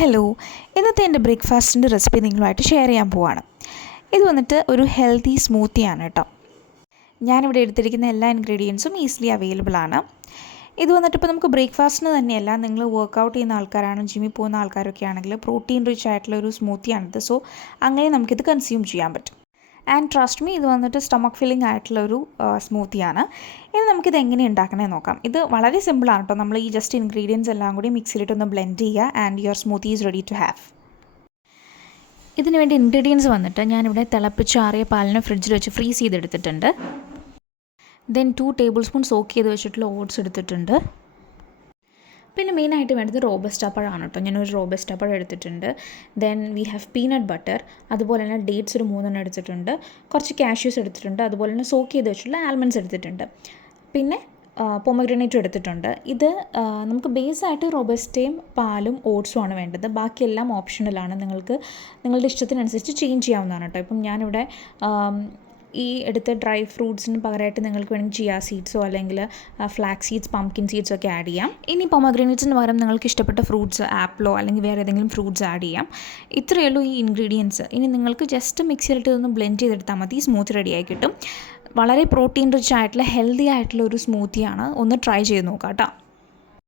Hello, ഇന്നത്തെ എൻ്റെ ബ്രേക്ക്ഫാസ്റ്റിൻ്റെ recipe നിങ്ങളുമായിട്ട് ഷെയർ ചെയ്യാൻ പോവാണ്. ഇത് വന്നിട്ട് ഒരു ഹെൽത്തി സ്മൂത്തിയാണ് കേട്ടോ. ഞാനിവിടെ എടുത്തിരിക്കുന്ന എല്ലാ ഇൻഗ്രീഡിയൻസും ഈസിലി അവൈലബിൾ ആണ്. ഇത് വന്നിട്ട് ഇപ്പോൾ നമുക്ക് ബ്രേക്ക്ഫാസ്റ്റിന് തന്നെയല്ല, നിങ്ങൾ വർക്കൗട്ട് ചെയ്യുന്ന ആൾക്കാരാണ്, ജിമ്മിൽ പോകുന്ന ആൾക്കാരൊക്കെ ആണെങ്കിൽ പ്രോട്ടീൻ റിച്ച് ആയിട്ടുള്ള ഒരു സ്മൂത്തിയാണിത്. സോ അങ്ങനെ നമുക്കിത് കൺസ്യൂം ചെയ്യാൻ പറ്റും. ആൻഡ് ട്രസ്റ്റ് മീ, ഇത് വന്നിട്ട് സ്റ്റമക്ക് ഫില്ലിംഗ് ആയിട്ടുള്ളൊരു സ്മൂത്തിയാണ്. ഇനി നമുക്കിത് എങ്ങനെ ഉണ്ടാക്കണമെന്ന് നോക്കാം. ഇത് വളരെ സിമ്പിളാണ് കേട്ടോ. നമ്മൾ ഈ ജസ്റ്റ് ഇൻഗ്രീഡിയൻസ് എല്ലാം കൂടി മിക്സിയിലിട്ടൊന്ന് ബ്ലെൻഡ് ചെയ്യുക and your smoothie is ready to have. ഇതിന് വേണ്ടി ഇൻഗ്രീഡിയൻസ് വന്നിട്ട് ഞാനിവിടെ തിളപ്പിച്ചാറിയ പാലിനെ ഫ്രിഡ്ജിൽ വെച്ച് ഫ്രീസ് ചെയ്തെടുത്തിട്ടുണ്ട്. ദെൻ 2 ടേബിൾ സ്പൂൺ സോക്ക് ചെയ്ത് വെച്ചിട്ടുള്ള ഓട്സ് എടുത്തിട്ടുണ്ട്. പിന്നെ മെയിനായിട്ട് വേണ്ടത് റോബസ്റ്റ പഴമാണ് കേട്ടോ. ഞാനൊരു റോബസ്റ്റ പഴം എടുത്തിട്ടുണ്ട്. Then we have peanut butter, അതുപോലെ തന്നെ ഡേറ്റ്സ് ഒരു 3 എടുത്തിട്ടുണ്ട്. കുറച്ച് കാഷ്യൂസ് എടുത്തിട്ടുണ്ട്. അതുപോലെ തന്നെ സോക്ക് ചെയ്ത് വെച്ചിട്ടുള്ള ആൽമണ്ട്സ് എടുത്തിട്ടുണ്ട്. പിന്നെ പൊമഗ്രാനേറ്റും എടുത്തിട്ടുണ്ട്. ഇത് നമുക്ക് ബേസായിട്ട് റോബസ്റ്റയും പാലും ഓട്സും ആണ് വേണ്ടത്. ബാക്കിയെല്ലാം ഓപ്ഷണലാണ്. നിങ്ങൾക്ക് നിങ്ങളുടെ ഇഷ്ടത്തിനനുസരിച്ച് ചേഞ്ച് ചെയ്യാവുന്നതാണ് കേട്ടോ. ഇപ്പം ഞാനിവിടെ ഈ എടുത്ത ഡ്രൈ ഫ്രൂട്ട്സിന് പകരമായിട്ട് നിങ്ങൾക്ക് വേണമെങ്കിൽ ചിയ സീഡ്സോ അല്ലെങ്കിൽ ഫ്ലാക്സ് സീഡ്സ്, പംകിൻ സീഡ്സോ ഒക്കെ ആഡ് ചെയ്യാം. ഇനി പൊമഗ്രാനേറ്റ്സിന് പകരം നിങ്ങൾക്ക് ഇഷ്ടപ്പെട്ട ഫ്രൂട്ട്സ്, ആപ്പിളോ അല്ലെങ്കിൽ വേറെ ഏതെങ്കിലും ഫ്രൂട്ട്സ് ആഡ് ചെയ്യാം. ഇത്രയേ ഉള്ളൂ ഈ ഇൻഗ്രീഡിയൻസ്. ഇനി നിങ്ങൾക്ക് ജസ്റ്റ് മിക്സിയിലിട്ട് ഇതൊന്ന് ബ്ലെൻഡ് ചെയ്തെടുത്താൽ മതി, സ്മൂത്ത് റെഡിയായി കിട്ടും. വളരെ പ്രോട്ടീൻ റിച്ച് ആയിട്ടുള്ള ഹെൽത്തി ആയിട്ടുള്ള ഒരു സ്മൂത്തിയാണ്. ഒന്ന് ട്രൈ ചെയ്ത് നോക്കാം കേട്ടോ.